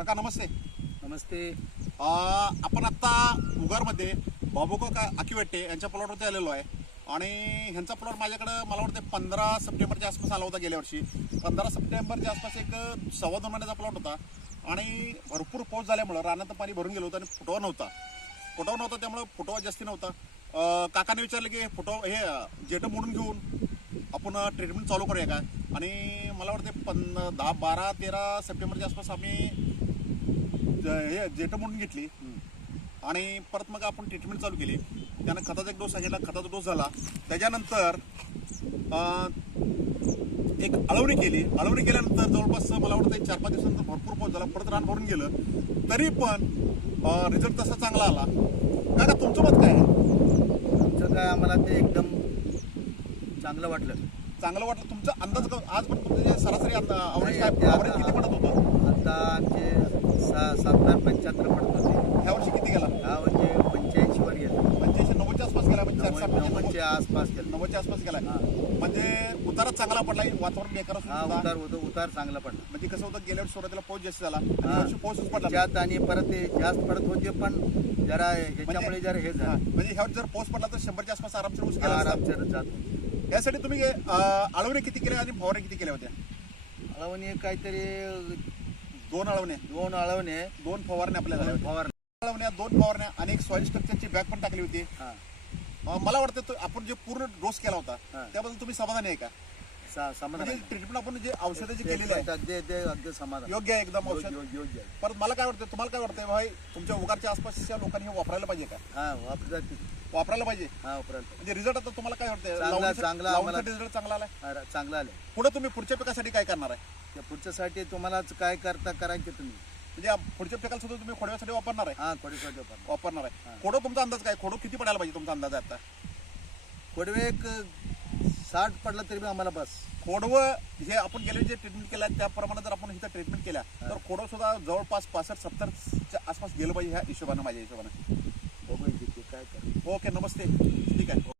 काका नमस्ते. नमस्ते. आपण आता उगारमध्ये बाबूकाका आकिवट्टे यांच्या प्लॉटवरती आलेलो आहे आणि ह्यांचा प्लॉट माझ्याकडे मला वाटतं 15 सप्टेंबरच्या आसपास आला होता. गेल्या वर्षी 15 सप्टेंबरच्या आसपास एक 2.25 महिन्याचा प्लॉट होता आणि भरपूर पाऊस झाल्यामुळं रानात पाणी भरून गेलं होतं आणि फुटवा नव्हता त्यामुळे फुटवा जास्ती नव्हता. काकाने विचारलं की हे जेट मोडून घेऊन आपण ट्रीटमेंट चालू करूया का. आणि मला वाटते 10, 12, 13 सप्टेंबरच्या आसपास आम्ही हे जेट मोडून घेतली आणि परत मग आपण ट्रीटमेंट चालू केली. त्यानं खताचा एक डोस सांगितला, खताचा डोस झाला. त्याच्यानंतर एक अळवणी केल्यानंतर जवळपास मला वाटतं 4-5 दिवसानंतर भरपूर पाऊस झाला, परत रान भरून गेलं, तरी पण रिझल्ट तसा चांगला आला. काका तुमचं मत काय आहे? तुमचं काय आम्हाला ते एकदम चांगलं वाटलं. तुमचा अंदाज आजपर्यंत तुमचे सरासरी ॲव्हरेज किती पडत होतं? आता आमचे 70-75 पडत होते. ह्या वर्षी किती गेला? हा म्हणजे 85 वर गेला. 85-90च्या आसपास गेला. 90च्या आसपास गेला. 90च्या आसपास गेला. म्हणजे उतारा चांगला पडला, वातावरण बेकार हा उतार चांगला पडला. म्हणजे कसं होतं, गेल्या वर्षी सुरुवातीला पाऊस जास्त झाला, पाऊसच पडला त्यात आणि परत ते जास्त पडत होते पण जरा ह्याच्यामुळे जरा हे झालं. म्हणजे ह्यावर जर पाऊस पडला तर 100च्या आसपास आरामशीर ऊस गेला असता. आरामशीर जात होते. यासाठी तुम्ही अळवणे किती केल्या आणि फवारणी किती केल्या होत्या? अळवणे काहीतरी 2 अळवणे, 2 अळवणे, 2 फवारण्या आपल्याला झाल्या. फवारण्या, 2 फवारण्या आणि एक सॉइल स्ट्रक्चरची बॅग पण टाकली होती. मला वाटतं आपण जे पूर्ण डोस केला होता त्याबद्दल तुम्ही समाधानी आहे का? समाधान म्हणजे ट्रीटमेंट आपण जे औषधं जे केलेली आहे ते अगदी समाधान योग्य आहे, एकदम औषध योग्य आहे. परत मला काय वाटतं, तुम्हाला काय वाटतंय भाई, तुमच्या उगारच्या आसपासच्या लोकांनी हे वापरायला पाहिजे का? वापरायला पाहिजे. म्हणजे रिझल्ट आता तुम्हाला काय वाटतं? चांगला रिझल्ट चांगला आलाय. चांगला आलं. पुढे तुम्ही पुढच्या पिकासाठी काय करणार आहे? त्या पुढच्यासाठी तुम्हालाच काय करायचे तुम्ही, म्हणजे पुढच्या पिकाला सुद्धा तुम्ही खोडव्यासाठी वापरणार आहे? हा खोडवे वापरणार आहे. खोडो तुमचा अंदाज काय? खोडो किती पडायला पाहिजे तुमचा अंदाज आहे आता? खोडवे एक 60 पडला तरी आम्हाला बस. खोडवं हे आपण गेले जे ट्रीटमेंट केलं त्याप्रमाणे जर आपण इथं ट्रीटमेंट केल्या तर खोडं सुद्धा जवळपास 65-70च्या आसपास गेलं पाहिजे ह्या हिशोबानं, माझ्या हिशोबानं. बघू काय करू. ओके, नमस्ते. ठीक आहे.